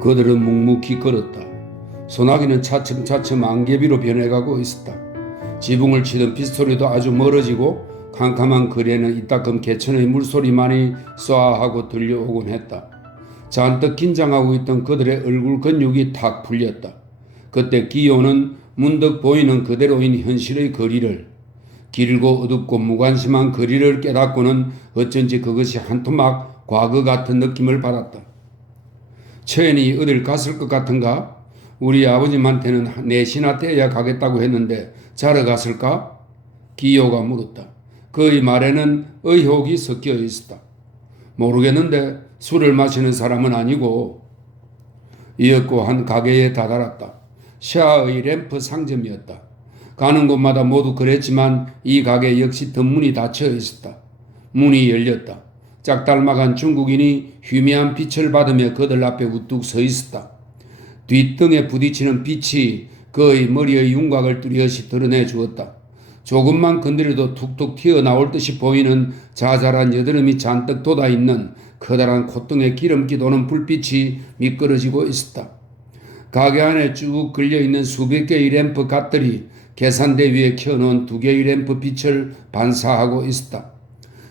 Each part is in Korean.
그들은 묵묵히 걸었다. 소나기는 차츰차츰 안개비로 변해가고 있었다. 지붕을 치던 빗소리도 아주 멀어지고 캄캄한 거리에는 이따금 개천의 물소리만이 쏴하고 들려오곤 했다. 잔뜩 긴장하고 있던 그들의 얼굴 근육이 탁 풀렸다. 그때 기호는 문득 보이는 그대로인 현실의 거리를, 길고 어둡고 무관심한 거리를 깨닫고는 어쩐지 그것이 한 토막 과거 같은 느낌을 받았다. 처연이 어딜 갔을 것 같은가? 우리 아버님한테는 내시나 떼야 가겠다고 했는데 자러 갔을까? 기호가 물었다. 그의 말에는 의혹이 섞여 있었다. 모르겠는데 술을 마시는 사람은 아니고. 이었고 한 가게에 다다랐다. 샤의 램프 상점이었다. 가는 곳마다 모두 그랬지만 이 가게 역시 덧문이 닫혀 있었다. 문이 열렸다. 짝닮아간 중국인이 희미한 빛을 받으며 그들 앞에 우뚝 서 있었다. 뒷등에 부딪히는 빛이 그의 머리의 윤곽을 뚜렷이 드러내 주었다. 조금만 건드려도 툭툭 튀어나올 듯이 보이는 자잘한 여드름이 잔뜩 돋아있는 커다란 콧등에 기름기 도는 불빛이 미끄러지고 있었다. 가게 안에 쭉 걸려있는 수백 개의 램프 갓들이 계산대 위에 켜놓은 두 개의 램프 빛을 반사하고 있었다.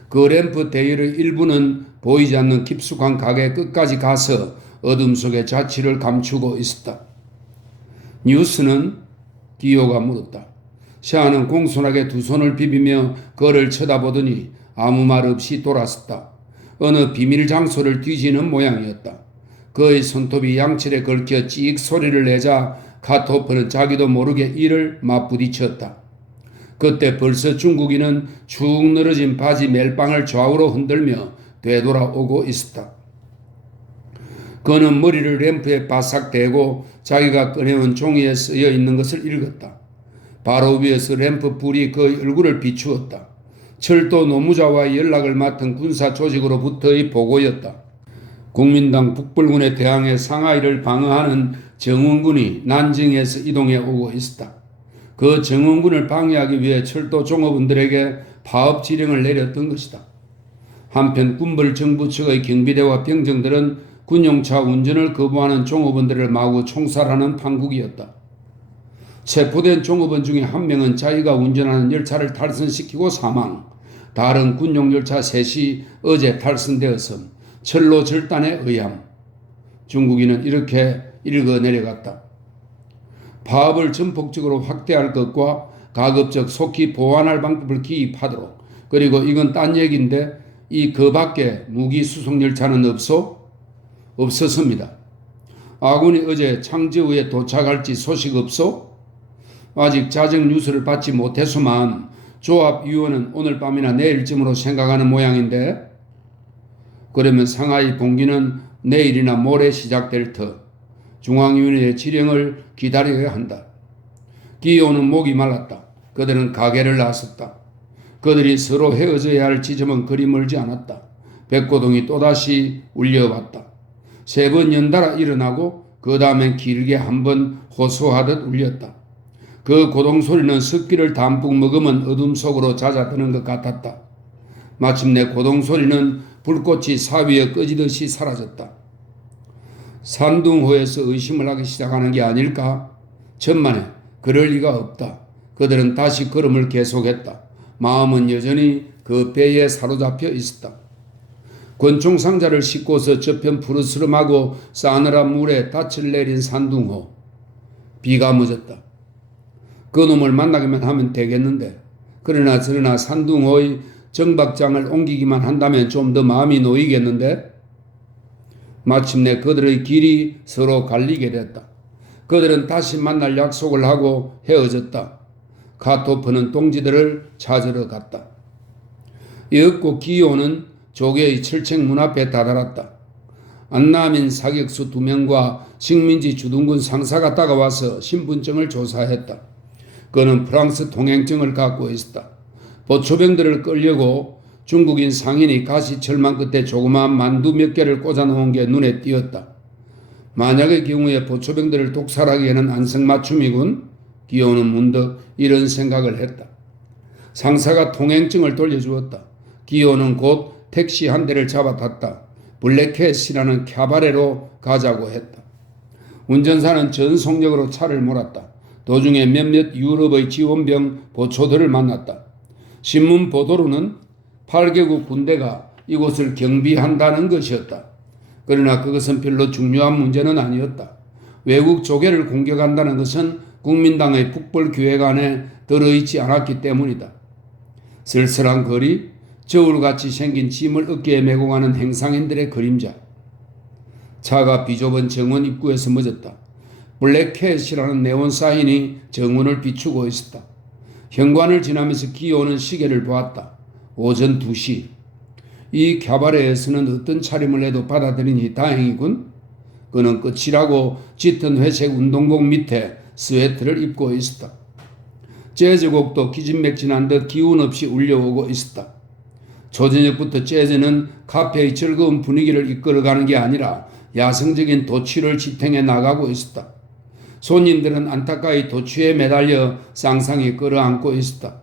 그 램프 대열의 일부는 보이지 않는 깊숙한 가게 끝까지 가서 어둠 속에 자취를 감추고 있었다. 뉴스는? 기호가 물었다. 샤는 공손하게 두 손을 비비며 그를 쳐다보더니 아무 말 없이 돌아섰다. 어느 비밀 장소를 뒤지는 모양이었다. 그의 손톱이 양철에 걸켜 찍 소리를 내자 카토프는 자기도 모르게 이를 맞부딪혔다. 그때 벌써 중국인은 축 늘어진 바지 멜빵을 좌우로 흔들며 되돌아오고 있었다. 그는 머리를 램프에 바싹 대고 자기가 꺼내온 종이에 쓰여 있는 것을 읽었다. 바로 위에서 램프 불이 그의 얼굴을 비추었다. 철도 노무자와 연락을 맡은 군사 조직으로부터의 보고였다. 국민당 북벌군에 대항해 상하이를 방어하는 정원군이 난징에서 이동해 오고 있었다. 그 정원군을 방해하기 위해 철도 종업원들에게 파업 지령을 내렸던 것이다. 한편 군벌 정부 측의 경비대와 병정들은 군용차 운전을 거부하는 종업원들을 마구 총살하는 판국이었다. 체포된 종업원 중에 한 명은 자기가 운전하는 열차를 탈선시키고 사망, 다른 군용열차 셋이 어제 탈선되었음, 철로 절단에 의함. 중국인은 이렇게 읽어 내려갔다. 파업을 전폭적으로 확대할 것과 가급적 속히 보완할 방법을 기입하도록. 그리고 이건 딴 얘기인데 이 그 밖에 무기 수송열차는 없었습니다. 아군이 어제 창저우에 도착할지 소식 없소? 아직 자정 뉴스를 받지 못해서만 조합위원은 오늘 밤이나 내일쯤으로 생각하는 모양인데, 그러면 상하이 봉기는 내일이나 모레 시작될 터. 중앙위원회의 지령을 기다려야 한다. 기호는 목이 말랐다. 그들은 가게를 나섰다. 그들이 서로 헤어져야 할 지점은 그리 멀지 않았다. 백고동이 또다시 울려왔다. 3번 연달아 일어나고 그 다음엔 길게 한 번 호소하듯 울렸다. 그 고동소리는 습기를 담뿍 머금은 어둠 속으로 잦아드는 것 같았다. 마침내 고동소리는 불꽃이 사위에 꺼지듯이 사라졌다. 산둥호에서 의심을 하기 시작하는 게 아닐까? 천만에 그럴 리가 없다. 그들은 다시 걸음을 계속했다. 마음은 여전히 그 배에 사로잡혀 있었다. 권총 상자를 싣고서 저편 푸르스름하고 싸늘한 물에 닻을 내린 산둥호. 비가 멎었다. 그 놈을 만나기만 하면 되겠는데, 그러나 저러나 산둥호의 정박장을 옮기기만 한다면 좀 더 마음이 놓이겠는데? 마침내 그들의 길이 서로 갈리게 됐다. 그들은 다시 만날 약속을 하고 헤어졌다. 카토프는 동지들을 찾으러 갔다. 이윽고 기호는 조계의 철책 문 앞에 다다랐다. 안남인 사격수 2명과 식민지 주둔군 상사가 다가와서 신분증을 조사했다. 그는 프랑스 통행증을 갖고 있었다. 보초병들을 끌려고 중국인 상인이 가시철망 끝에 조그마한 만두 몇 개를 꽂아놓은 게 눈에 띄었다. 만약의 경우에 보초병들을 독살하기에는 안성맞춤이군. 기호는 문득 이런 생각을 했다. 상사가 통행증을 돌려주었다. 기호는 곧 택시 한 대를 잡아탔다. 블랙캣이라는 캬바레로 가자고 했다. 운전사는 전 속력으로 차를 몰았다. 도중에 몇몇 유럽의 지원병 보초들을 만났다. 신문 보도로는 8개국 군대가 이곳을 경비한다는 것이었다. 그러나 그것은 별로 중요한 문제는 아니었다. 외국 조계를 공격한다는 것은 국민당의 북벌기획 안에 들어있지 않았기 때문이다. 쓸쓸한 거리, 저울같이 생긴 짐을 어깨에 메고 가는 행상인들의 그림자. 차가 비좁은 정원 입구에서 멎었다. 블랙캣이라는 네온 사인이 정원을 비추고 있었다. 현관을 지나면서 기어오는 시계를 보았다. 오전 2시. 이 캬바레에서는 어떤 차림을 해도 받아들이니 다행이군. 그는 끝이라고 짙은 회색 운동복 밑에 스웨트를 입고 있었다. 재즈곡도 기진맥진한 듯 기운 없이 울려오고 있었다. 초저녁부터 재즈는 카페의 즐거운 분위기를 이끌어가는 게 아니라 야성적인 도취를 지탱해 나가고 있었다. 손님들은 안타까이 도취에 매달려 쌍쌍이 끌어안고 있었다.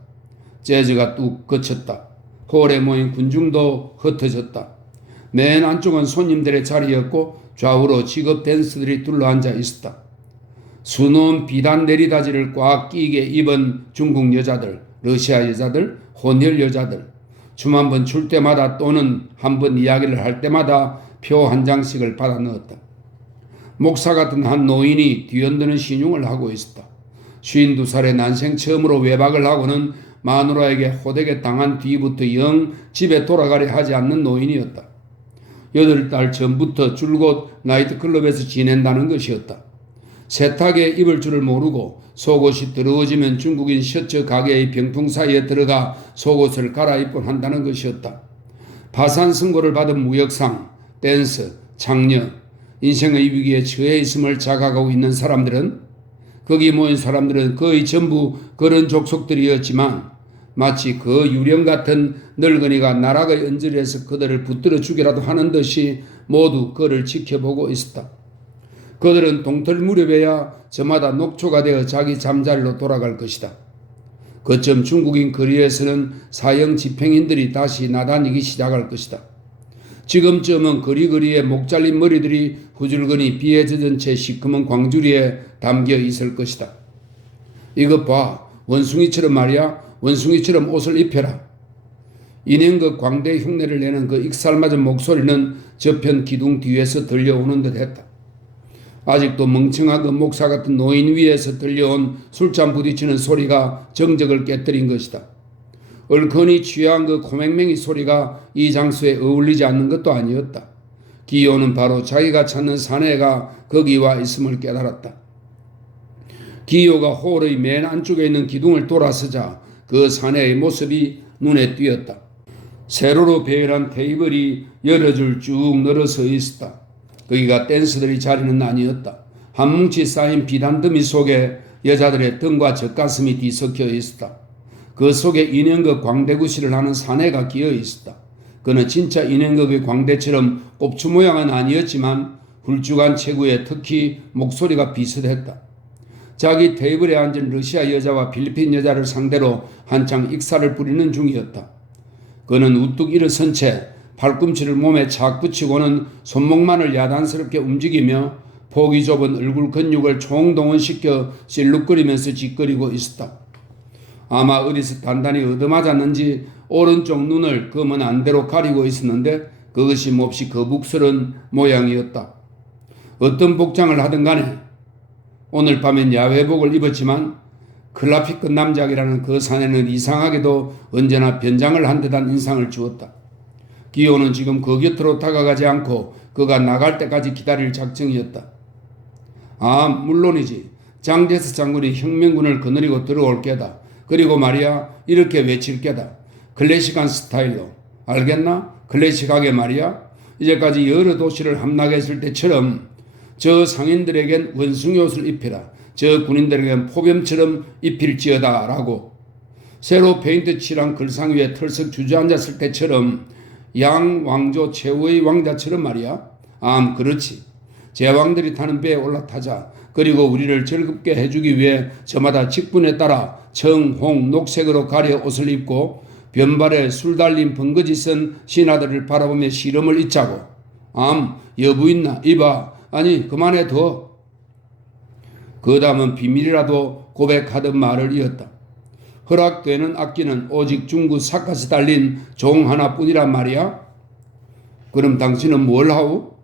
재즈가 뚝 그쳤다. 홀에 모인 군중도 흩어졌다. 맨 안쪽은 손님들의 자리였고 좌우로 직업 댄스들이 둘러앉아 있었다. 수놓은 비단 내리다지를 꽉 끼게 입은 중국 여자들, 러시아 여자들, 혼혈 여자들. 춤 한 번 출 때마다 또는 한 번 이야기를 할 때마다 표 한 장씩을 받아 넣었다. 목사 같은 한 노인이 뒤흔드는 신용을 하고 있었다. 52살의 난생 처음으로 외박을 하고는 마누라에게 호되게 당한 뒤부터 영 집에 돌아가려 하지 않는 노인이었다. 8달 전부터 줄곧 나이트클럽에서 지낸다는 것이었다. 세탁에 입을 줄을 모르고 속옷이 더러워지면 중국인 셔츠 가게의 병풍 사이에 들어가 속옷을 갈아입곤 한다는 것이었다. 파산 선고를 받은 무역상, 댄스, 장녀, 인생의 위기에 처해 있음을 자각하고 있는 사람들은, 거기 모인 사람들은 거의 전부 그런 족속들이었지만 마치 그 유령 같은 늙은이가 나락의 언저리에서 그들을 붙들어 주기라도 하는 듯이 모두 그를 지켜보고 있었다. 그들은 동틀 무렵에야 저마다 녹초가 되어 자기 잠자리로 돌아갈 것이다. 그쯤 중국인 거리에서는 사형 집행인들이 다시 나다니기 시작할 것이다. 지금쯤은 거리거리에 목 잘린 머리들이 후줄근히 비에 젖은 채 시커먼 광주리에 담겨 있을 것이다. 이것 봐, 원숭이처럼 말이야. 원숭이처럼 옷을 입혀라. 인행그 광대 흉내를 내는 그 익살맞은 목소리는 저편 기둥 뒤에서 들려오는 듯 했다. 아직도 멍청한 그 목사 같은 노인 위에서 들려온 술잔 부딪히는 소리가 정적을 깨뜨린 것이다. 얼큰이 취한 그 코맹맹이 소리가 이 장소에 어울리지 않는 것도 아니었다. 기요는 바로 자기가 찾는 사내가 거기 와 있음을 깨달았다. 기요가 홀의 맨 안쪽에 있는 기둥을 돌아서자 그 사내의 모습이 눈에 띄었다. 세로로 배열한 테이블이 여러 줄 쭉 늘어서 있었다. 거기가 댄스들의 자리는 아니었다. 한 뭉치 쌓인 비단 더미 속에 여자들의 등과 젖가슴이 뒤섞여 있었다. 그 속에 인형극 광대구실을 하는 사내가 끼어 있었다. 그는 진짜 인형극의 광대처럼 꼽추 모양은 아니었지만 훌쭉한 체구에 특히 목소리가 비슷했다. 자기 테이블에 앉은 러시아 여자와 필리핀 여자를 상대로 한창 익사를 부리는 중이었다. 그는 우뚝 일어선 채 팔꿈치를 몸에 착 붙이고는 손목만을 야단스럽게 움직이며 폭이 좁은 얼굴 근육을 총동원시켜 실룩거리면서 짓거리고 있었다. 아마 어디서 단단히 얻어맞았는지 오른쪽 눈을 검은 안대로 가리고 있었는데 그것이 몹시 거북스런 모양이었다. 어떤 복장을 하든 간에 오늘 밤엔 야외복을 입었지만 클럽이 끝 남작이라는 그 사내는 이상하게도 언제나 변장을 한 듯한 인상을 주었다. 기요는 지금 그 곁으로 다가가지 않고 그가 나갈 때까지 기다릴 작정이었다. 아, 물론이지. 장제스 장군이 혁명군을 거느리고 들어올 게다. 그리고 말이야, 이렇게 외칠 게다. 클래식한 스타일로. 알겠나? 클래식하게 말이야. 이제까지 여러 도시를 함락했을 때처럼 저 상인들에겐 원숭이 옷을 입히라. 저 군인들에겐 포병처럼 입힐지어다 라고. 새로 페인트 칠한 글상 위에 털썩 주저앉았을 때처럼 양 왕조 최후의 왕자처럼 말이야. 그렇지. 제왕들이 타는 배에 올라타자. 그리고 우리를 즐겁게 해주기 위해 저마다 직분에 따라 청, 홍, 녹색으로 가려 옷을 입고 변발에 술 달린 번거지 쓴 신하들을 바라보며 시름을 잊자고. 여부 있나? 이봐. 아니 그만해 둬. 그 다음은 비밀이라도 고백하던 말을 이었다. 허락되는 악기는 오직 중구 사카시 달린 종 하나뿐이란 말이야? 그럼 당신은 뭘 하오?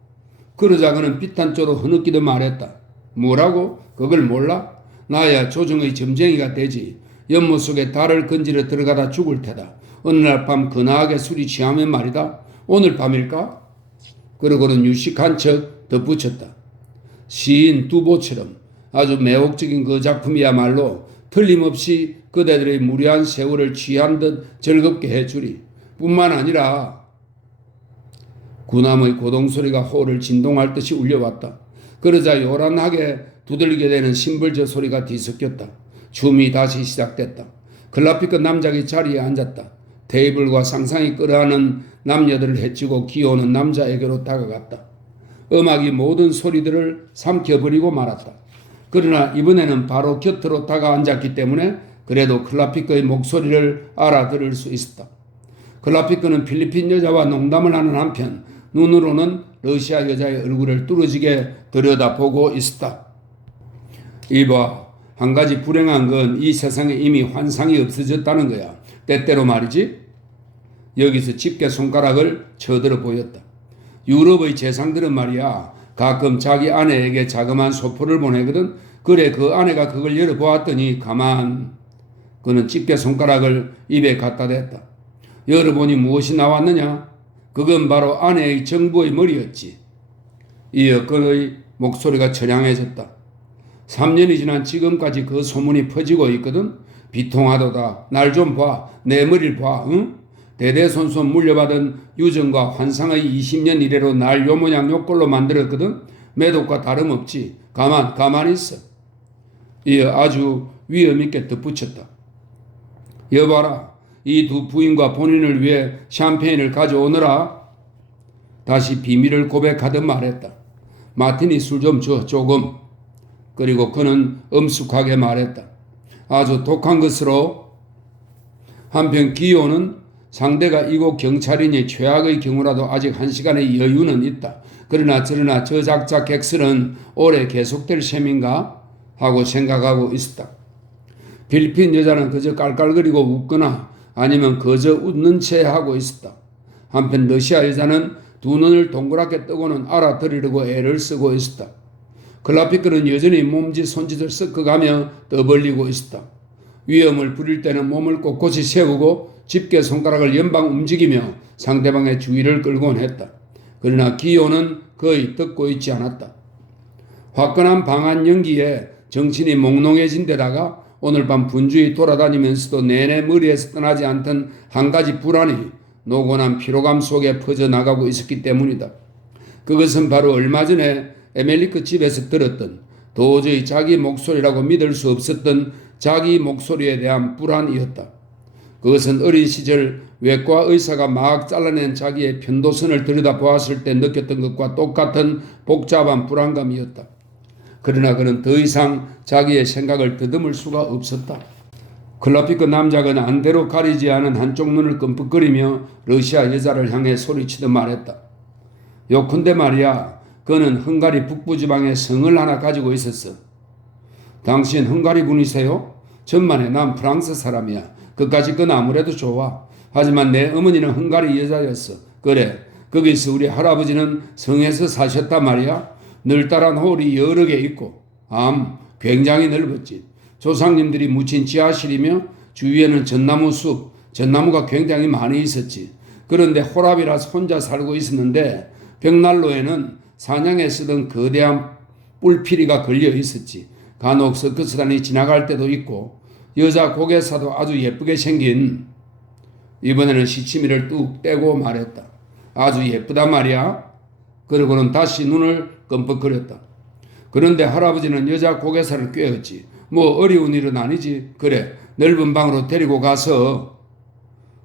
그러자 그는 피탄조로 흐느끼듯 말했다. 뭐라고? 그걸 몰라? 나야 조정의 점쟁이가 되지. 연못 속에 달을 건지러 들어가다 죽을 테다. 어느 날 밤 근하게 술이 취하면 말이다. 오늘 밤일까? 그러고는 유식한 척 덧붙였다. 시인 두보처럼 아주 매혹적인 그 작품이야말로 틀림없이 그대들의 무료한 세월을 취한 듯 즐겁게 해주리. 뿐만 아니라 구남의 고동소리가 호를 진동할 듯이 울려왔다. 그러자 요란하게 두들게 되는 심벌저 소리가 뒤섞였다. 춤이 다시 시작됐다. 클라피크 남작이 자리에 앉았다. 테이블과 상상이 끌어안은 남녀들을 해치고 기어오는 남자에게로 다가갔다. 음악이 모든 소리들을 삼켜버리고 말았다. 그러나 이번에는 바로 곁으로 다가앉았기 때문에 그래도 클라피크의 목소리를 알아들을 수 있었다. 클라피크는 필리핀 여자와 농담을 하는 한편 눈으로는 러시아 여자의 얼굴을 뚫어지게 들여다보고 있었다. 이봐, 한 가지 불행한 건 이 세상에 이미 환상이 없어졌다는 거야. 때때로 말이지. 여기서 집게 손가락을 쳐들어 보였다. 유럽의 재상들은 말이야, 가끔 자기 아내에게 자그마한 소포를 보내거든. 그래, 그 아내가 그걸 열어보았더니 가만. 그는 집게 손가락을 입에 갖다 댔다. 열어보니 무엇이 나왔느냐? 그건 바로 아내의 정부의 머리였지. 이어 그의 목소리가 처량해졌다. 3년이 지난 지금까지 그 소문이 퍼지고 있거든. 비통하도다. 날 좀 봐. 내 머리를 봐. 응? 대대손손 물려받은 유전과 환상의 20년 이래로 날 요 모양 요꼴로 만들었거든. 매독과 다름없지. 가만히 있어. 이어 아주 위험있게 덧붙였다. 여봐라. 이 두 부인과 본인을 위해 샴페인을 가져오너라. 다시 비밀을 고백하듯 말했다. 마티니 술 좀 줘, 조금. 그리고 그는 엄숙하게 말했다. 아주 독한 것으로. 한편 기호는 상대가 이곳 경찰이니 최악의 경우라도 아직 1시간의 여유는 있다. 그러나 저 작자 객설은 오래 계속될 셈인가? 하고 생각하고 있었다. 필리핀 여자는 그저 깔깔거리고 웃거나 아니면 그저 웃는 채 하고 있었다. 한편 러시아 여자는 두 눈을 동그랗게 뜨고는 알아들으려고 애를 쓰고 있었다. 클라피크는 여전히 몸짓 손짓을 섞어가며 떠벌리고 있었다. 위험을 부릴 때는 몸을 꼿꼿이 세우고 집게 손가락을 연방 움직이며 상대방의 주의를 끌곤 했다. 그러나 기호는 거의 듣고 있지 않았다. 화끈한 방한 연기에 정신이 몽롱해진 데다가 오늘 밤 분주히 돌아다니면서도 내내 머리에서 떠나지 않던 한 가지 불안이 노곤한 피로감 속에 퍼져나가고 있었기 때문이다. 그것은 바로 얼마 전에 에멜리크 집에서 들었던 도저히 자기 목소리라고 믿을 수 없었던 자기 목소리에 대한 불안이었다. 그것은 어린 시절 외과 의사가 막 잘라낸 자기의 편도선을 들여다보았을 때 느꼈던 것과 똑같은 복잡한 불안감이었다. 그러나 그는 더 이상 자기의 생각을 더듬을 수가 없었다. 클라피크 남작은 안대로 가리지 않은 한쪽 눈을 끔뻑거리며 러시아 여자를 향해 소리치듯 말했다. 요컨대 말이야, 그는 헝가리 북부지방에 성을 하나 가지고 있었어. 당신 헝가리 분이세요? 천만에 난 프랑스 사람이야. 그까짓 건 아무래도 좋아. 하지만 내 어머니는 헝가리 여자였어. 그래, 거기서 우리 할아버지는 성에서 사셨단 말이야. 널따란 홀이 여러 개 있고 굉장히 넓었지. 조상님들이 묻힌 지하실이며 주위에는 전나무 숲, 전나무가 굉장히 많이 있었지. 그런데 홀압이라서 혼자 살고 있었는데 벽난로에는 사냥에 쓰던 거대한 뿔피리가 걸려 있었지. 간혹 서커스단이 지나갈 때도 있고 여자 고개사도 아주 예쁘게 생긴. 이번에는 시치미를 뚝 떼고 말했다. 아주 예쁘단 말이야. 그러고는 다시 눈을 끔뻑거렸다. 그런데 할아버지는 여자 고개사를 꿰었지. 뭐 어려운 일은 아니지. 그래, 넓은 방으로 데리고 가서.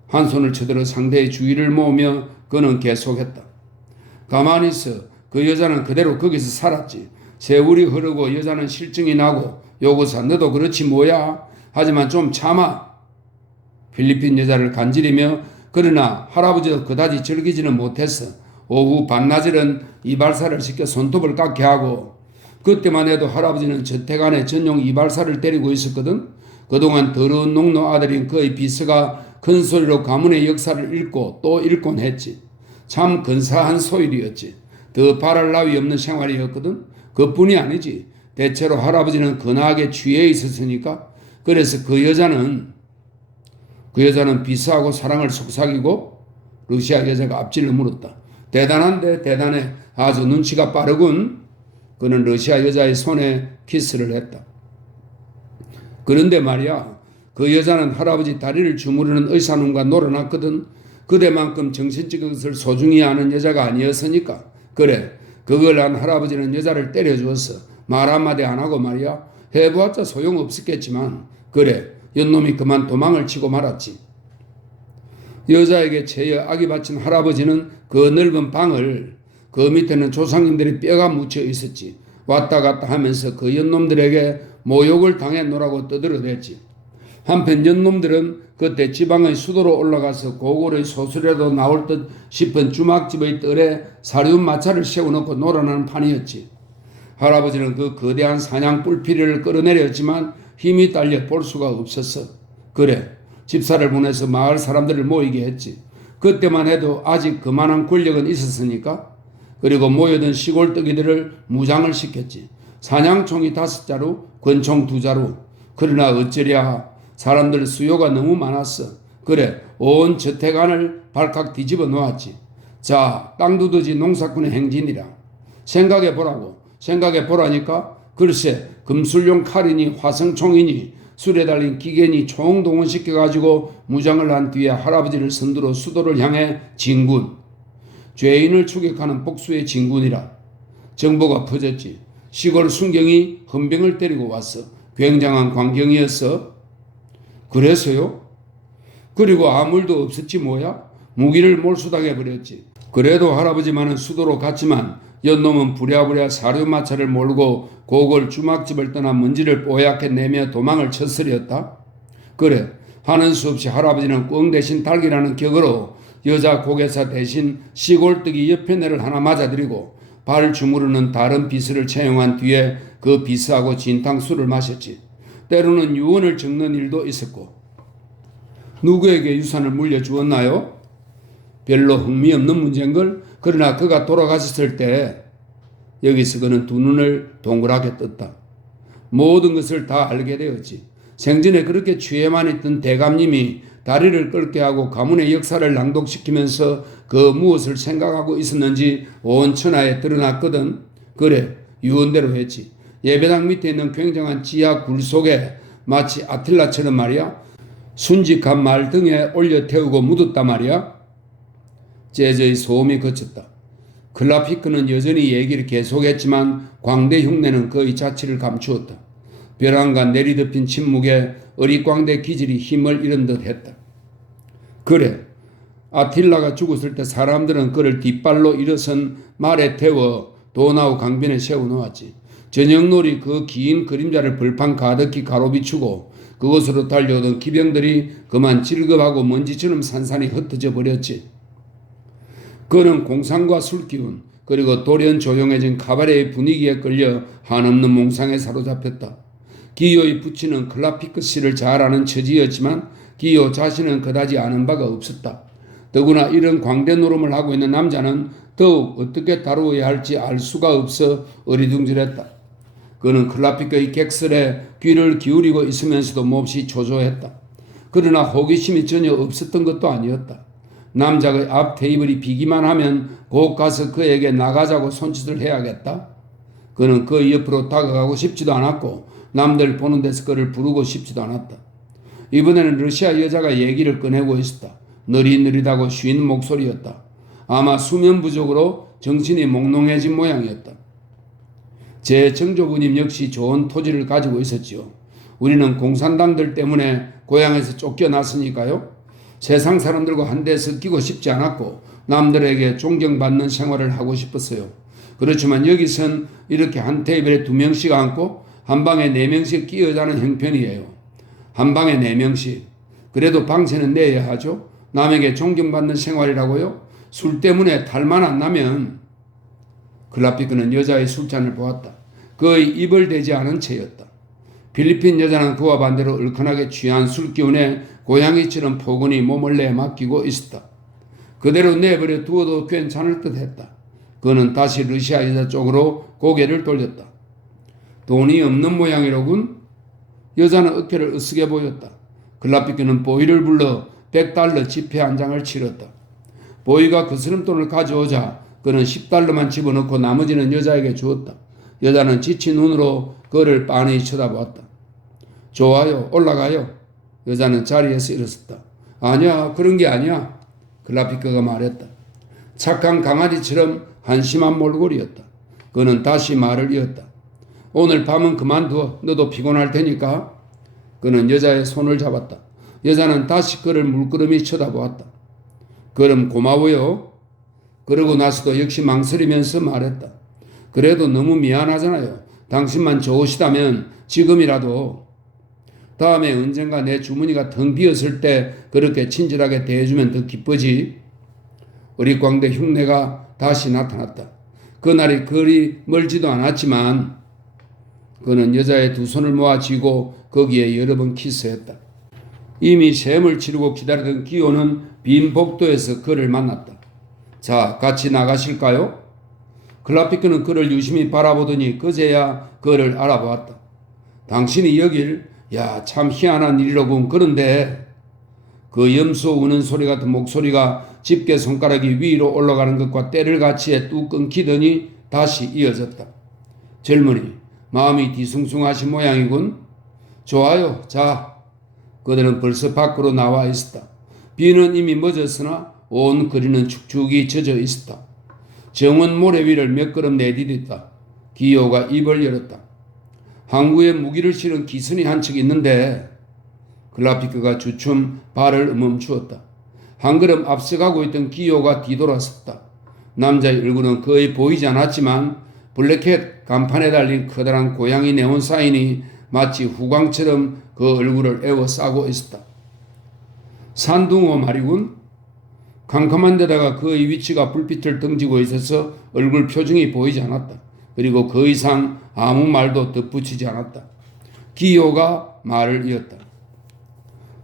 한 손을 쳐들어 상대의 주의를 모으며 그는 계속했다. 가만히 있어. 그 여자는 그대로 거기서 살았지. 세월이 흐르고 여자는 실증이 나고 요거사 너도 그렇지 뭐야. 하지만 좀 참아. 필리핀 여자를 간지리며 그러나 할아버지도 그다지 즐기지는 못했어. 오후 반나절은 이발사를 시켜 손톱을 깎게 하고 그때만 해도 할아버지는 저택 안에 전용 이발사를 데리고 있었거든. 그동안 더러운 농노 아들인 그의 비서가 큰 소리로 가문의 역사를 읽고 또 읽곤 했지. 참 근사한 소일이었지. 더 바랄 나위 없는 생활이었거든. 그뿐이 아니지. 대체로 할아버지는 근하게 취해 있었으니까. 그래서 그 여자는 비서하고 사랑을 속삭이고 러시아 여자가 앞질러 물었다. 대단한데 대단해. 아주 눈치가 빠르군. 그는 러시아 여자의 손에 키스를 했다. 그런데 말이야, 그 여자는 할아버지 다리를 주무르는 의사놈과 놀아났거든. 그대만큼 정신적인 것을 소중히 아는 여자가 아니었으니까. 그래, 그걸 안 할아버지는 여자를 때려주었어. 말 한마디 안 하고 말이야. 해보았자 소용없었겠지만 그래, 연놈이 그만 도망을 치고 말았지. 여자에게 채여 악이 바친 할아버지는 그 넓은 방을, 그 밑에는 조상님들의 뼈가 묻혀 있었지. 왔다 갔다 하면서 그 연놈들에게 모욕을 당해노라고 떠들어댔지. 한편 연놈들은 그때 지방의 수도로 올라가서 고골의 소설에도 나올 듯 싶은 주막집의 뜰에 사리운 마차를 세워놓고 놀아나는 판이었지. 할아버지는 그 거대한 사냥 뿔피리를 끌어내렸지만 힘이 딸려 볼 수가 없었어. 그래, 집사를 보내서 마을 사람들을 모이게 했지. 그때만 해도 아직 그만한 권력은 있었으니까. 그리고 모여든 시골 뜨기들을 무장을 시켰지. 사냥총이 5자루, 권총 2자루. 그러나 어쩌랴, 사람들 수요가 너무 많았어. 그래, 온 저택 안을 발칵 뒤집어 놓았지. 자, 땅두더지 농사꾼의 행진이라. 생각해 보라니까. 글쎄, 금술용 칼이니 화성총이니 술에 달린 기계니 총 동원시켜가지고 무장을 한 뒤에 할아버지를 선두로 수도를 향해 진군. 죄인을 추격하는 복수의 진군이라. 정보가 퍼졌지. 시골 순경이 헌병을 데리고 왔어. 굉장한 광경이었어. 그래서요? 그리고 아무 일도 없었지 뭐야? 무기를 몰수당해버렸지. 그래도 할아버지만은 수도로 갔지만 연놈은 부랴부랴 사료마차를 몰고 고골 주막집을 떠나 먼지를 뽀얗게 내며 도망을 쳤으렸다. 그래, 하는 수 없이 할아버지는 꽝 대신 닭이라는 격으로 여자 고개사 대신 시골뜨기 옆에내를 하나 맞아들이고 발 주무르는 다른 비스를 채용한 뒤에 그 비스하고 진탕술을 마셨지. 때로는 유언을 적는 일도 있었고. 누구에게 유산을 물려주었나요? 별로 흥미없는 문제인걸. 그러나 그가 돌아가셨을 때 여기서 그는 두 눈을 동그랗게 떴다. 모든 것을 다 알게 되었지. 생전에 그렇게 취해만 있던 대감님이 다리를 끓게 하고 가문의 역사를 낭독시키면서 그 무엇을 생각하고 있었는지 온 천하에 드러났거든. 그래, 유언대로 했지. 예배당 밑에 있는 굉장한 지하 굴 속에 마치 아틀라처럼 말이야. 순직한 말 등에 올려 태우고 묻었단 말이야. 제저의 소음이 그쳤다. 클라피크는 여전히 얘기를 계속했지만 광대 흉내는 그의 자취를 감추었다. 벼랑과 내리덮인 침묵에 어리광대 기질이 힘을 잃은 듯 했다. 그래, 아틸라가 죽었을 때 사람들은 그를 뒷발로 일어선 말에 태워 도나우 강변에 세워놓았지. 저녁놀이 그 긴 그림자를 벌판 가득히 가로비추고 그곳으로 달려오던 기병들이 그만 질겁하고 먼지처럼 산산이 흩어져 버렸지. 그는 공상과 술기운 그리고 돌연 조용해진 카바레의 분위기에 끌려 한없는 몽상에 사로잡혔다. 기요의 부친은 클라피크 씨를 잘 아는 처지였지만 기요 자신은 그다지 아는 바가 없었다. 더구나 이런 광대 노름을 하고 있는 남자는 더욱 어떻게 다루어야 할지 알 수가 없어 어리둥절했다. 그는 클라피크의 객설에 귀를 기울이고 있으면서도 몹시 초조했다. 그러나 호기심이 전혀 없었던 것도 아니었다. 남자의 앞 테이블이 비기만 하면 곧 가서 그에게 나가자고 손짓을 해야겠다. 그는 그 옆으로 다가가고 싶지도 않았고 남들 보는 데서 그를 부르고 싶지도 않았다. 이번에는 러시아 여자가 얘기를 꺼내고 있었다. 느릿느릿하고 쉰 목소리였다. 아마 수면 부족으로 정신이 몽롱해진 모양이었다. 제 정조부님 역시 좋은 토지를 가지고 있었지요. 우리는 공산당들 때문에 고향에서 쫓겨났으니까요. 세상 사람들과 한데 섞이고 싶지 않았고 남들에게 존경받는 생활을 하고 싶었어요. 그렇지만 여기선 이렇게 한 테이블에 2명씩 앉고 한 방에 4명씩 끼어자는 형편이에요. 한 방에 4명씩. 그래도 방세는 내야 하죠. 남에게 존경받는 생활이라고요? 술 때문에 탈만 안 나면. 클라피크는 여자의 술잔을 보았다. 그의 입을 대지 않은 채였다. 필리핀 여자는 그와 반대로 얼큰하게 취한 술 기운에 고양이처럼 포근히 몸을 내맡기고 있었다. 그대로 내버려 두어도 괜찮을 듯 했다. 그는 다시 러시아 여자 쪽으로 고개를 돌렸다. 돈이 없는 모양이로군. 여자는 어깨를 으쓱해 보였다. 글라피크는 보이를 불러 $100 지폐 한 장을 치렀다. 보이가 그 스름돈을 가져오자 그는 $10만 집어넣고 나머지는 여자에게 주었다. 여자는 지친 눈으로 그를 빤히 쳐다보았다. 좋아요, 올라가요. 여자는 자리에서 일어섰다. 아니야, 그런 게 아니야. 글라피크가 말했다. 착한 강아지처럼 한심한 몰골이었다. 그는 다시 말을 이었다. 오늘 밤은 그만둬. 너도 피곤할 테니까. 그는 여자의 손을 잡았다. 여자는 다시 그를 물끄러미 쳐다보았다. 그럼 고마워요. 그러고 나서도 역시 망설이면서 말했다. 그래도 너무 미안하잖아요. 당신만 좋으시다면 지금이라도. 다음에 언젠가 내 주머니가 텅 비었을 때 그렇게 친절하게 대해주면 더 기쁘지. 어릿광대 흉내가 다시 나타났다. 그날이 그리 멀지도 않았지만 그는 여자의 두 손을 모아 쥐고 거기에 여러 번 키스했다. 이미 셈을 치르고 기다리던 기호는 빈 복도에서 그를 만났다. 자, 같이 나가실까요? 글라피크는 그를 유심히 바라보더니 그제야 그를 알아보았다. 당신이 여길? 야, 참 희한한 일이로군. 그런데 그 염소 우는 소리 같은 목소리가 집게 손가락이 위로 올라가는 것과 때를 같이에 뚝 끊기더니 다시 이어졌다. 젊은이, 마음이 뒤숭숭하신 모양이군. 좋아요. 자, 그들은 벌써 밖으로 나와 있었다. 비는 이미 멎었으나 온 거리는 축축이 젖어 있었다. 정원 모래 위를 몇 걸음 내디뎠다. 기호가 입을 열었다. 항구에 무기를 실은 기선이 한 척 있는데 글라피크가 주춤 발을 멈추었다. 한 걸음 앞서가고 있던 기호가 뒤돌아섰다. 남자의 얼굴은 거의 보이지 않았지만 블랙캣 간판에 달린 커다란 고양이 네온 사인이 마치 후광처럼 그 얼굴을 에워싸고 있었다. 산둥어 말이군. 캄캄한 데다가 그의 위치가 불빛을 등지고 있어서 얼굴 표정이 보이지 않았다. 그리고 그 이상 아무 말도 덧붙이지 않았다. 기호가 말을 이었다.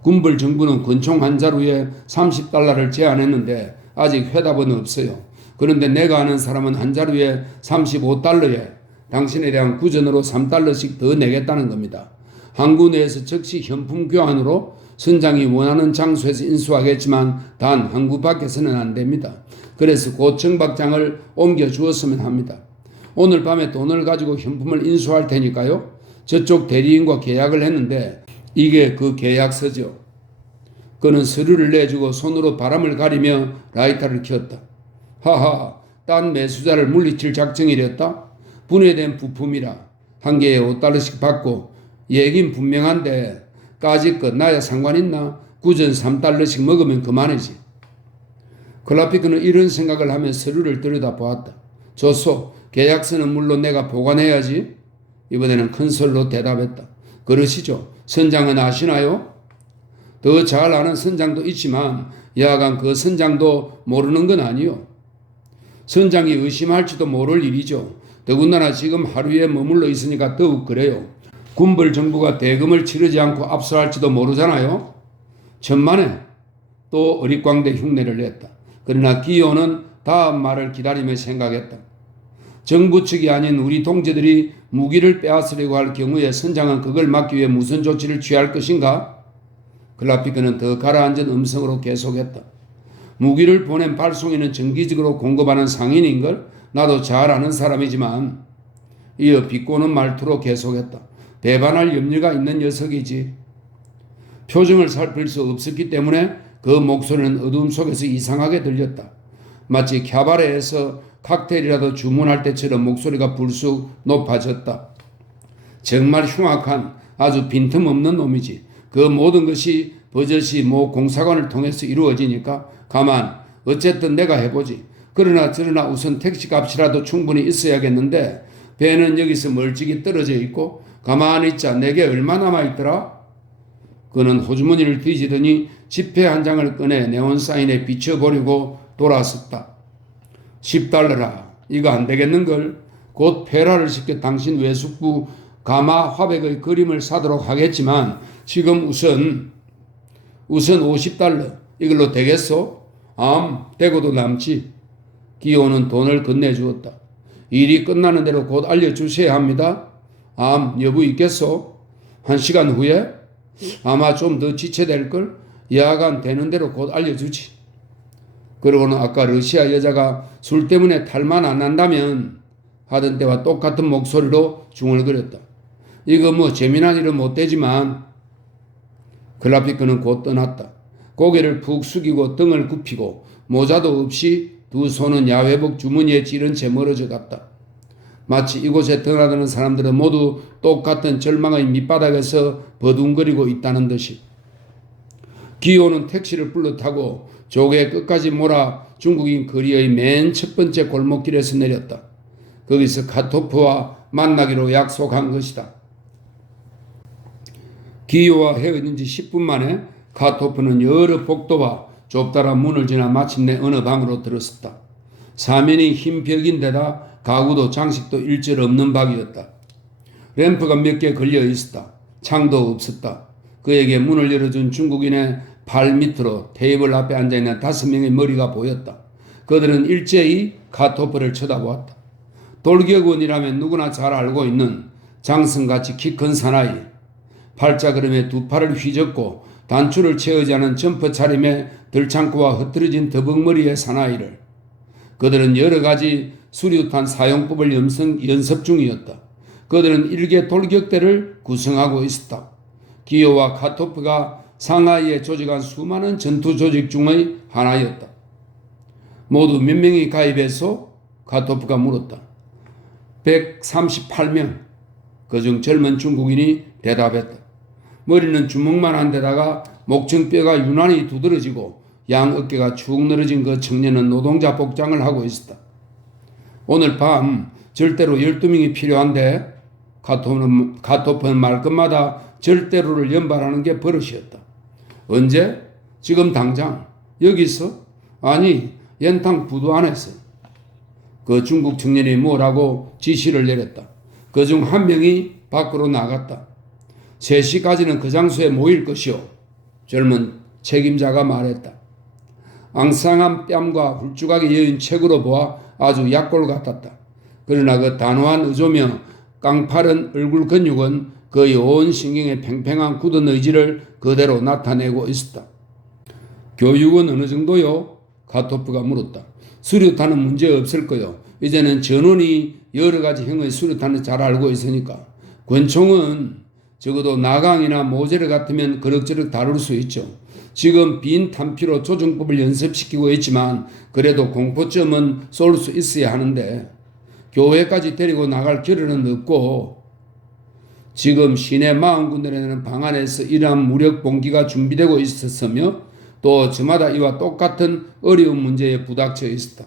군벌 정부는 권총 한 자루에 $30를 제한했는데 아직 회답은 없어요. 그런데 내가 아는 사람은 한 자루에 $35에 당신에 대한 구전으로 $3씩 더 내겠다는 겁니다. 항구 내에서 즉시 현품 교환으로 선장이 원하는 장소에서 인수하겠지만 단 항구 밖에서는 안 됩니다. 그래서 곧 정박장을 옮겨 주었으면 합니다. 오늘 밤에 돈을 가지고 현품을 인수할 테니까요. 저쪽 대리인과 계약을 했는데 이게 그 계약서죠. 그는 서류를 내주고 손으로 바람을 가리며 라이터를 켰다. 하하, 딴 매수자를 물리칠 작정이랬다. 분해된 부품이라 한 개에 $5씩 받고 얘긴 분명한데 까짓것 나야 상관있나? 구전 $3씩 먹으면 그만이지. 클라피크는 이런 생각을 하며 서류를 들여다보았다. 좋소. 계약서는 물론 내가 보관해야지. 이번에는 큰 소리로 대답했다. 그러시죠. 선장은 아시나요? 더 잘 아는 선장도 있지만 여하간 그 선장도 모르는 건 아니요. 선장이 의심할지도 모를 일이죠. 더군다나 지금 하루에 머물러 있으니까 더욱 그래요. 군벌 정부가 대금을 치르지 않고 압수할지도 모르잖아요. 천만에 또 어릿광대 흉내를 냈다. 그러나 기호는 다음 말을 기다리며 생각했다. 정부 측이 아닌 우리 동지들이 무기를 빼앗으려고 할 경우에 선장은 그걸 막기 위해 무슨 조치를 취할 것인가? 글라피크는 더 가라앉은 음성으로 계속했다. 무기를 보낸 발송인은 정기적으로 공급하는 상인인걸? 나도 잘 아는 사람이지만 이어 비꼬는 말투로 계속했다. 배반할 염려가 있는 녀석이지. 표정을 살필 수 없었기 때문에 그 목소리는 어두움 속에서 이상하게 들렸다. 마치 캬바레에서 칵테일이라도 주문할 때처럼 목소리가 불쑥 높아졌다. 정말 흉악한 아주 빈틈없는 놈이지. 그 모든 것이 버젓이 모 공사관을 통해서 이루어지니까 가만 어쨌든 내가 해보지. 그러나 저러나 우선 택시값이라도 충분히 있어야겠는데 배는 여기서 멀찍이 떨어져 있고 가만히 있자. 내게 얼마 남아있더라? 그는 호주머니를 뒤지더니 지폐 한 장을 꺼내 네온사인에 비춰보려고 돌아섰다. $10라. 이거 안 되겠는걸? 곧 폐라를 시켜 당신 외숙부 가마 화백의 그림을 사도록 하겠지만 지금 우선 50달러 이걸로 되겠소? 되고도 남지. 기호는 돈을 건네주었다. 일이 끝나는 대로 곧 알려주셔야 합니다. 여부 있겠소? 1시간 후에? 아마 좀 더 지체될걸? 야간 되는 대로 곧 알려주지. 그러고는 아까 러시아 여자가 술 때문에 탈만 안 난다면 하던 때와 똑같은 목소리로 중얼거렸다. 이거 뭐 재미난 일은 못 되지만. 클라피크는 곧 떠났다. 고개를 푹 숙이고 등을 굽히고 모자도 없이 두 손은 야외복 주머니에 찌른 채 멀어져 갔다. 마치 이곳에 드나드는 사람들은 모두 똑같은 절망의 밑바닥에서 버둥거리고 있다는 듯이. 기호는 택시를 불러 타고 조개 끝까지 몰아 중국인 거리의 맨 첫 번째 골목길에서 내렸다. 거기서 카토프와 만나기로 약속한 것이다. 기호와 헤어진 지 10분 만에 카토프는 여러 복도와 좁다란 문을 지나 마침내 어느 방으로 들었었다. 사면이 흰 벽인데다 가구도 장식도 일절 없는 방이었다. 램프가 몇 개 걸려 있었다. 창도 없었다. 그에게 문을 열어준 중국인의 발 밑으로 테이블 앞에 앉아있는 5명의 머리가 보였다. 그들은 일제히 카토프를 쳐다보았다. 돌격원이라면 누구나 잘 알고 있는 장승같이 키 큰 사나이, 팔자그름에 두 팔을 휘젓고 단추를 채우지 않은 점퍼 차림에 들창고와 흐트러진 더벅머리의 사나이를. 그들은 여러 가지 수류탄 사용법을 연습 중이었다. 그들은 일개 돌격대를 구성하고 있었다. 기호와 카토프가 상하이에 조직한 수많은 전투 조직 중의 하나였다. 모두 몇 명이 가입해서? 카토프가 물었다. 138명. 그중 젊은 중국인이 대답했다. 머리는 주먹만 한 데다가 목청뼈가 유난히 두드러지고 양 어깨가 축 늘어진 그 청년은 노동자 복장을 하고 있었다. 오늘 밤 절대로 12명이 필요한데 카토프는 말끝마다 절대로를 연발하는 게 버릇이었다. 언제? 지금 당장? 여기서? 아니, 연탕 부두 안에서. 그 중국 청년이 뭐라고 지시를 내렸다. 그중 한 명이 밖으로 나갔다. 3시까지는 그 장소에 모일 것이오. 젊은 책임자가 말했다. 앙상한 뺨과 훌쭉하게 여인 체구로 보아 아주 약골 같았다. 그러나 그 단호한 의조며 깡파른 얼굴 근육은 그의 온 신경의 팽팽한 굳은 의지를 그대로 나타내고 있었다. 교육은 어느 정도요? 카토프가 물었다. 수류탄은 문제 없을 거요. 이제는 전원이 여러 가지 형의 수류탄을 잘 알고 있으니까. 권총은 적어도 나강이나 모제르 같으면 그럭저럭 다룰 수 있죠. 지금 빈 탄피로 조정법을 연습시키고 있지만 그래도 공포점은 쏠 수 있어야 하는데 교회까지 데리고 나갈 겨를은 없고 지금 시내 40군데라는 방 안에서 이러한 무력 봉기가 준비되고 있었으며 또 저마다 이와 똑같은 어려운 문제에 부닥쳐 있었다.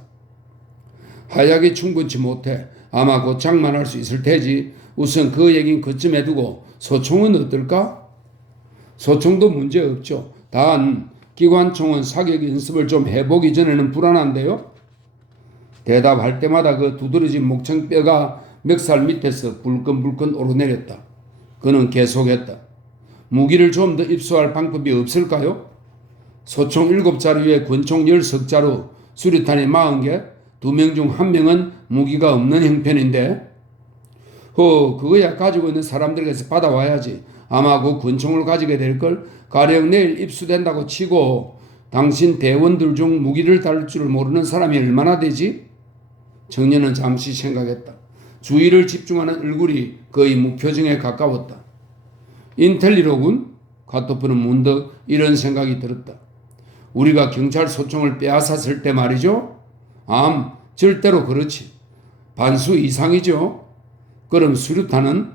하약이 충분치 못해 아마 곧 장만할 수 있을 테지. 우선 그 얘긴 그쯤에 두고 소총은 어떨까? 소총도 문제 없죠. 단 기관총은 사격 연습을 좀 해보기 전에는 불안한데요. 대답할 때마다 그 두드러진 목청뼈가 멱살 밑에서 불끈불끈 오르내렸다. 그는 계속했다. 무기를 좀 더 입수할 방법이 없을까요? 소총 7자루에 권총 10석자루, 수류탄이 40개, 2명 중 1명은 무기가 없는 형편인데 그거야 가지고 있는 사람들에게서 받아와야지. 아마 그 권총을 가지게 될걸. 가령 내일 입수된다고 치고 당신 대원들 중 무기를 다룰 줄을 모르는 사람이 얼마나 되지? 청년은 잠시 생각했다. 주의를 집중하는 얼굴이 거의 무표정에 가까웠다. 인텔리로군? 카토프는 문득 이런 생각이 들었다. 우리가 경찰 소총을 빼앗았을 때 말이죠. 절대로 그렇지. 반수 이상이죠. 그럼 수류탄은?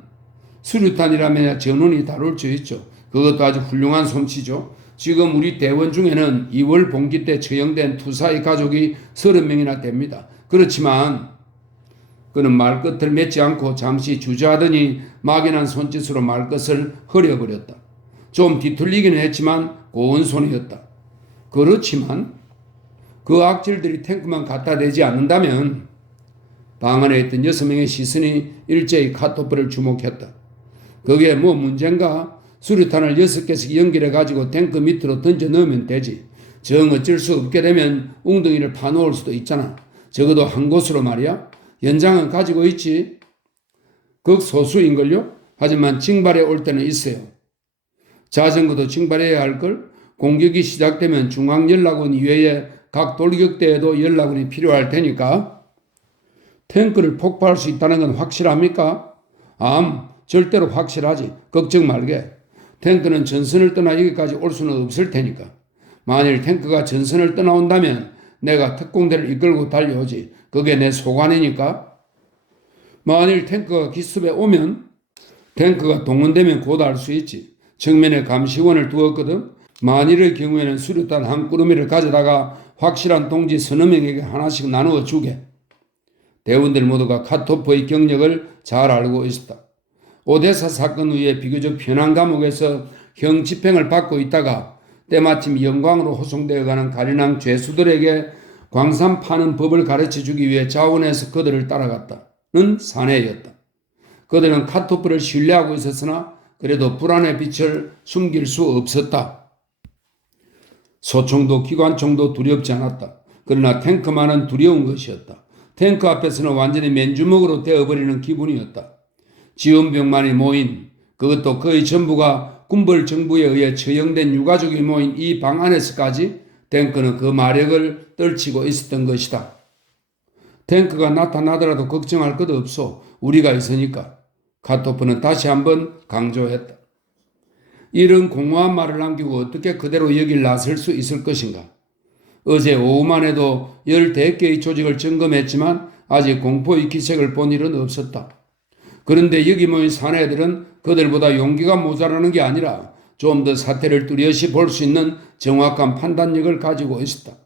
수류탄이라면 전원이 다룰 수 있죠. 그것도 아주 훌륭한 솜씨죠. 지금 우리 대원 중에는 2월 봉기 때 처형된 투사의 가족이 30명이나 됩니다. 그렇지만 그는 말끝을 맺지 않고 잠시 주저하더니 막연한 손짓으로 말끝을 흐려버렸다. 좀 뒤틀리기는 했지만 고운 손이었다. 그렇지만 그 악질들이 탱크만 갖다 대지 않는다면 방 안에 있던 6명의 시선이 일제히 카토프를 주목했다. 그게 뭐 문제인가? 수류탄을 6개씩 연결해 가지고 탱크 밑으로 던져 넣으면 되지. 정 어쩔 수 없게 되면 웅덩이를 파놓을 수도 있잖아. 적어도 한 곳으로 말이야. 연장은 가지고 있지. 극소수인걸요? 하지만 징발해 올 때는 있어요. 자전거도 징발해야 할걸? 공격이 시작되면 중앙연락원 이외에 각 돌격대에도 연락원이 필요할 테니까. 탱크를 폭파할 수 있다는 건 확실합니까? 절대로 확실하지. 걱정 말게. 탱크는 전선을 떠나 여기까지 올 수는 없을 테니까. 만일 탱크가 전선을 떠나온다면 내가 특공대를 이끌고 달려오지. 그게 내 소관이니까. 만일 탱크가 기습에 오면 탱크가 동원되면 곧 알 수 있지. 정면에 감시원을 두었거든. 만일의 경우에는 수류탄 한 꾸러미를 가져다가 확실한 동지 서너 명에게 하나씩 나누어 주게. 대원들 모두가 카토프의 경력을 잘 알고 있었다. 오데사 사건 후에 비교적 편한 감옥에서 형 집행을 받고 있다가 때마침 영광으로 호송되어 가는 가련한 죄수들에게 광산 파는 법을 가르쳐주기 위해 자원해서 그들을 따라갔다는 사내였다. 그들은 카토프를 신뢰하고 있었으나 그래도 불안의 빛을 숨길 수 없었다. 소총도 기관총도 두렵지 않았다. 그러나 탱크만은 두려운 것이었다. 탱크 앞에서는 완전히 맨주먹으로 되어버리는 기분이었다. 지원병만이 모인, 그것도 거의 전부가 군벌 정부에 의해 처형된 유가족이 모인 이 방 안에서까지 탱크는 그 마력을 떨치고 있었던 것이다. 탱크가 나타나더라도 걱정할 것 없어. 우리가 있으니까. 카토프는 다시 한번 강조했다. 이런 공허한 말을 남기고 어떻게 그대로 여길 나설 수 있을 것인가? 어제 오후만 해도 14개의 조직을 점검했지만 아직 공포의 기색을 본 일은 없었다. 그런데 여기 모인 사내들은 그들보다 용기가 모자라는 게 아니라 좀 더 사태를 뚜렷이 볼 수 있는 정확한 판단력을 가지고 있었다.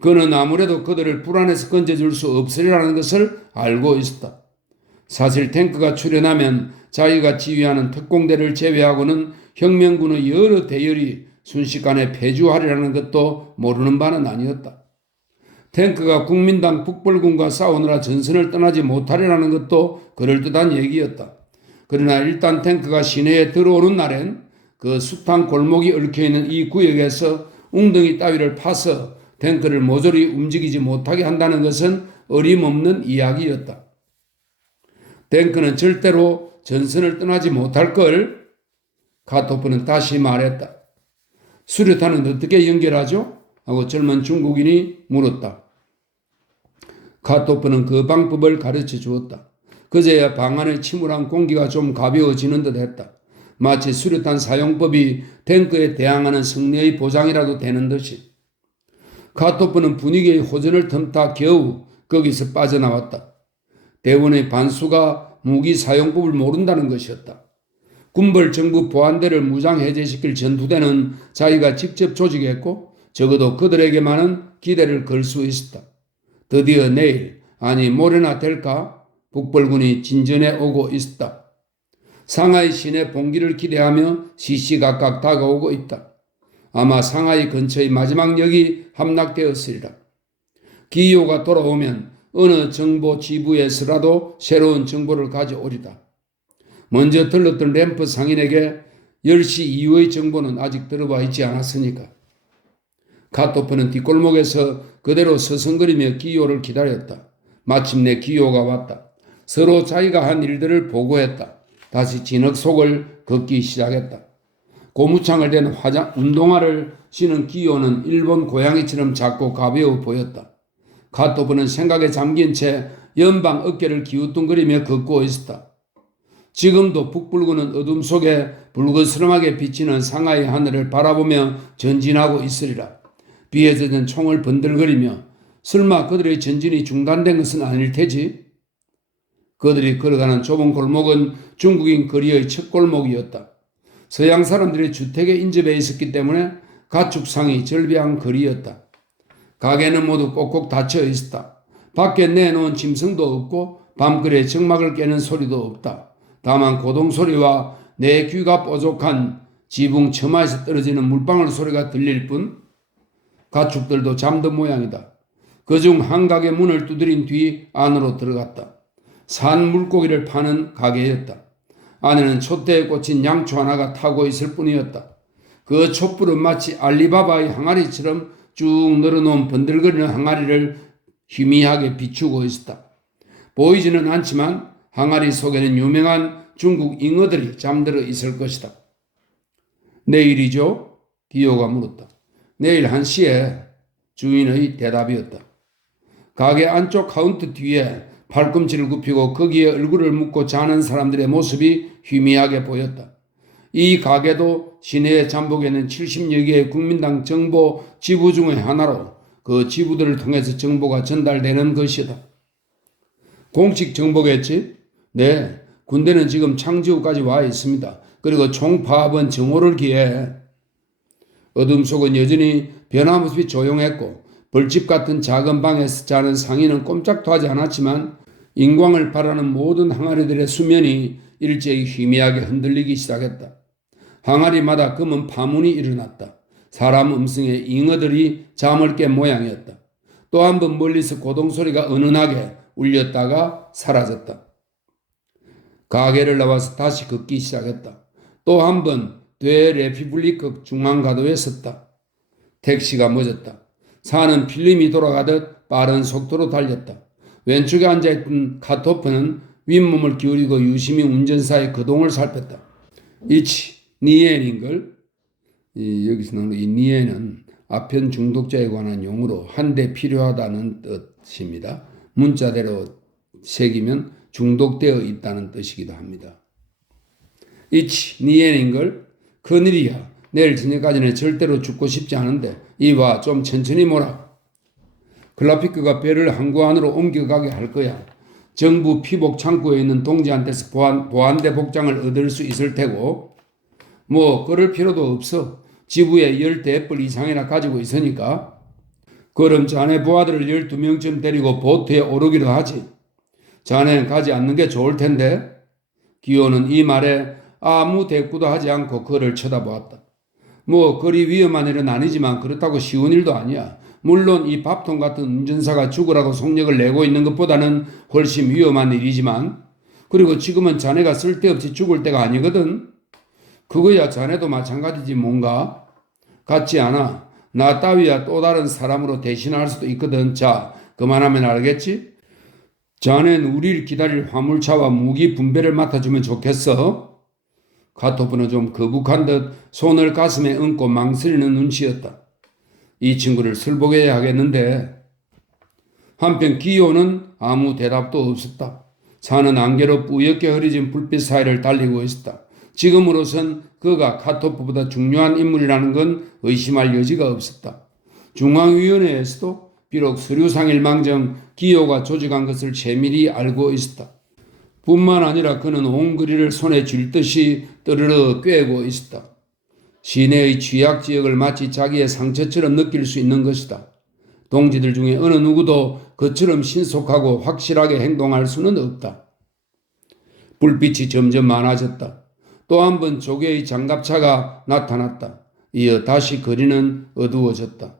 그는 아무래도 그들을 불안해서 건져줄 수 없으리라는 것을 알고 있었다. 사실 탱크가 출현하면 자기가 지휘하는 특공대를 제외하고는 혁명군의 여러 대열이 순식간에 폐주하리라는 것도 모르는 바는 아니었다. 탱크가 국민당 북벌군과 싸우느라 전선을 떠나지 못하리라는 것도 그럴듯한 얘기였다. 그러나 일단 탱크가 시내에 들어오는 날엔 그 숱한 골목이 얽혀있는 이 구역에서 웅덩이 따위를 파서 탱크를 모조리 움직이지 못하게 한다는 것은 어림없는 이야기였다. 탱크는 절대로 전선을 떠나지 못할 걸. 카토프는 다시 말했다. 수류탄은 어떻게 연결하죠? 하고 젊은 중국인이 물었다. 카토프는 그 방법을 가르쳐 주었다. 그제야 방 안의 침울한 공기가 좀 가벼워지는 듯 했다. 마치 수류탄 사용법이 탱크에 대항하는 승리의 보장이라도 되는 듯이. 카토프는 분위기의 호전을 틈타 겨우 거기서 빠져나왔다. 대원의 반수가 무기 사용법을 모른다는 것이었다. 군벌 정부 보안대를 무장해제시킬 전투대는 자기가 직접 조직했고 적어도 그들에게만은 기대를 걸 수 있었다. 드디어 내일, 아니 모레나 될까? 북벌군이 진전해 오고 있었다. 상하이 시내 봉기를 기대하며 시시각각 다가오고 있다. 아마 상하이 근처의 마지막 역이 함락되었으리라. 기요가 돌아오면 어느 정보 지부에서라도 새로운 정보를 가져오리다. 먼저 들렀던 램프 상인에게 10시 이후의 정보는 아직 들어와 있지 않았으니까. 카토프는 뒷골목에서 그대로 서성거리며 기요를 기다렸다. 마침내 기요가 왔다. 서로 자기가 한 일들을 보고했다. 다시 진흙 속을 걷기 시작했다. 고무창을 댄 운동화를 신은 기요는 일본 고양이처럼 작고 가벼워 보였다. 카토프는 생각에 잠긴 채 연방 어깨를 기우뚱거리며 걷고 있었다. 지금도 북불구는 어둠 속에 불그스름하게 비치는 상하이 하늘을 바라보며 전진하고 있으리라. 비에 젖은 총을 번들거리며 설마 그들의 전진이 중단된 것은 아닐 테지? 그들이 걸어가는 좁은 골목은 중국인 거리의 첫 골목이었다. 서양 사람들이 주택에 인접해 있었기 때문에 가축상이 절비한 거리였다. 가게는 모두 꼭꼭 닫혀 있었다. 밖에 내놓은 짐승도 없고 밤거리에 정막을 깨는 소리도 없다. 다만 고동소리와 내 귀가 뾰족한 지붕 처마에서 떨어지는 물방울 소리가 들릴 뿐. 가축들도 잠든 모양이다. 그중 한 가게 문을 두드린 뒤 안으로 들어갔다. 산 물고기를 파는 가게였다. 안에는 촛대에 꽂힌 양초 하나가 타고 있을 뿐이었다. 그 촛불은 마치 알리바바의 항아리처럼 쭉 늘어놓은 번들거리는 항아리를 희미하게 비추고 있었다. 보이지는 않지만 항아리 속에는 유명한 중국 잉어들이 잠들어 있을 것이다. 내일이죠? 기요가 물었다. 내일 1시에 주인의 대답이었다. 가게 안쪽 카운터 뒤에 팔꿈치를 굽히고 거기에 얼굴을 묻고 자는 사람들의 모습이 희미하게 보였다. 이 가게도 시내에 잠복해 있는 70여 개의 국민당 정보 지부 중의 하나로 그 지부들을 통해서 정보가 전달되는 것이다. 공식 정보겠지? 네, 군대는 지금 창지우까지 와 있습니다. 그리고 총파업은 정오를 기해. 어둠 속은 여전히 변화없이 조용했고 벌집 같은 작은 방에서 자는 상인은 꼼짝도 하지 않았지만 인광을 바라는 모든 항아리들의 수면이 일제히 희미하게 흔들리기 시작했다. 항아리마다 검은 파문이 일어났다. 사람 음성에 잉어들이 잠을 깬 모양이었다. 또 한 번 멀리서 고동소리가 은은하게 울렸다가 사라졌다. 가게를 나와서 다시 걷기 시작했다. 또 한 번 되레피블리크 중앙가도에 섰다. 택시가 멎었다. 차는 필름이 돌아가듯 빠른 속도로 달렸다. 왼쪽에 앉아있던 카토프는 윗몸을 기울이고 유심히 운전사의 거동을 살폈다. 이치 니엔인걸? 여기서 나오는 이 니엔은 아편 중독자에 관한 용어로 한 대 필요하다는 뜻입니다. 문자대로 새기면 중독되어 있다는 뜻이기도 합니다. 이치 니엔인걸? 큰일이야. 내일 저녁까지는 절대로 죽고 싶지 않은데 이봐 좀 천천히 몰아. 클라피크가 배를 항구 안으로 옮겨가게 할 거야. 정부 피복 창구에 있는 동지한테서 보안대 복장을 얻을 수 있을 테고 뭐 그럴 필요도 없어. 지부에 10대불 이상이나 가지고 있으니까. 그럼 자네 부하들을 12명쯤 데리고 보트에 오르기로 하지. 자네는 가지 않는 게 좋을 텐데. 기호는 이 말에 아무 대꾸도 하지 않고 그를 쳐다보았다. 뭐 그리 위험한 일은 아니지만 그렇다고 쉬운 일도 아니야. 물론 이 밥통 같은 운전사가 죽으라고 속력을 내고 있는 것보다는 훨씬 위험한 일이지만 그리고 지금은 자네가 쓸데없이 죽을 때가 아니거든. 그거야 자네도 마찬가지지 뭔가. 같지 않아. 나 따위야 또 다른 사람으로 대신할 수도 있거든. 자, 그만하면 알겠지? 자넨 우리를 기다릴 화물차와 무기 분배를 맡아주면 좋겠어. 카토프는 좀 거북한 듯 손을 가슴에 얹고 망설이는 눈치였다. 이 친구를 슬보게 하겠는데. 한편 기호는 아무 대답도 없었다. 산은 안개로 뿌옇게 흐려진 불빛 사이를 달리고 있었다. 지금으로선 그가 카토프보다 중요한 인물이라는 건 의심할 여지가 없었다. 중앙위원회에서도 비록 서류상일망정 기호가 조직한 것을 세밀히 알고 있었다. 뿐만 아니라 그는 온 거리를 손에 쥘듯이 떠르르 꿰고 있었다. 시내의 취약지역을 마치 자기의 상처처럼 느낄 수 있는 것이다. 동지들 중에 어느 누구도 그처럼 신속하고 확실하게 행동할 수는 없다. 불빛이 점점 많아졌다. 또 한 번 조개의 장갑차가 나타났다. 이어 다시 거리는 어두워졌다.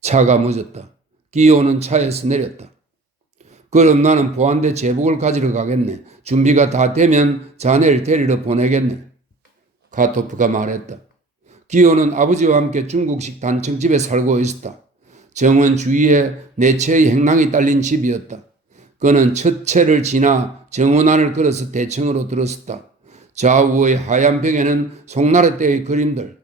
차가 멎었다. 기호는 차에서 내렸다. 그럼 나는 보안대 제복을 가지러 가겠네. 준비가 다 되면 자네를 데리러 보내겠네. 카토프가 말했다. 기호는 아버지와 함께 중국식 단층집에 살고 있었다. 정원 주위에 네 채의 행랑이 딸린 집이었다. 그는 첫 채를 지나 정원안을 걸어서 대청으로 들었었다. 좌우의 하얀 벽에는 송나라 때의 그림들,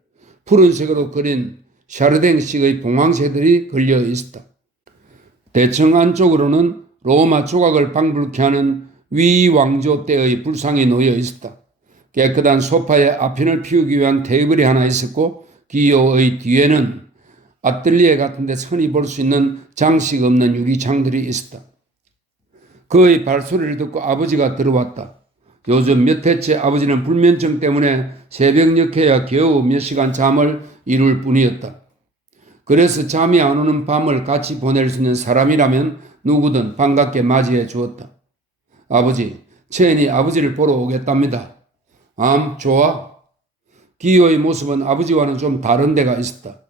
푸른색으로 그린 샤르댕식의 봉황새들이 걸려 있었다. 대청 안쪽으로는 로마 조각을 방불케 하는 위왕조 때의 불상이 놓여 있었다. 깨끗한 소파에 아핀을 피우기 위한 테이블이 하나 있었고 기호의 뒤에는 아틀리에 같은 데 흔히 볼 수 있는 장식 없는 유리창들이 있었다. 그의 발소리를 듣고 아버지가 들어왔다. 요즘 몇 해째 아버지는 불면증 때문에 새벽녘에야 겨우 몇 시간 잠을 이룰 뿐이었다. 그래서 잠이 안 오는 밤을 같이 보낼 수 있는 사람이라면 누구든 반갑게 맞이해 주었다. 아버지, 체인이 아버지를 보러 오겠답니다. 좋아. 기호의 모습은 아버지와는 좀 다른 데가 있었다.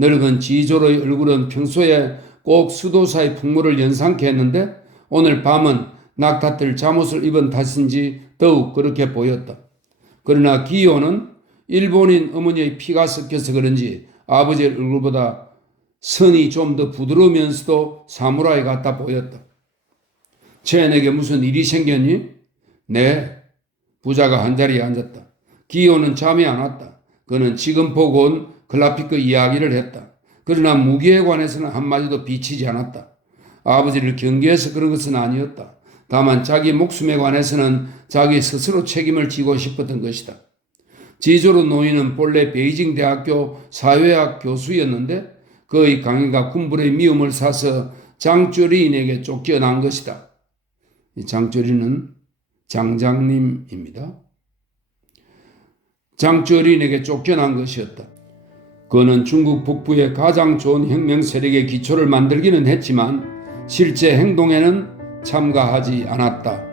늙은 지조로의 얼굴은 평소에 꼭 수도사의 풍물을 연상케 했는데 오늘 밤은 낙타들 잠옷을 입은 탓인지 더욱 그렇게 보였다. 그러나 기요는 일본인 어머니의 피가 섞여서 그런지 아버지의 얼굴보다 선이 좀 더 부드러우면서도 사무라이 같아 보였다. 첸에게 무슨 일이 생겼니? 네. 부자가 한자리에 앉았다. 기요는 잠이 안 왔다. 그는 지금 보고 온 글라피크 이야기를 했다. 그러나 무기에 관해서는 한마디도 비치지 않았다. 아버지를 경계해서 그런 것은 아니었다. 다만 자기 목숨에 관해서는 자기 스스로 책임을 지고 싶었던 것이다. 지조로 노인은 본래 베이징 대학교 사회학 교수였는데 그의 강의가 군불의 미움을 사서 장조리인에게 쫓겨난 것이다. 이 장조리는 장장님입니다. 장조리인에게 쫓겨난 것이었다. 그는 중국 북부의 가장 좋은 혁명 세력의 기초를 만들기는 했지만 실제 행동에는 참가하지 않았다.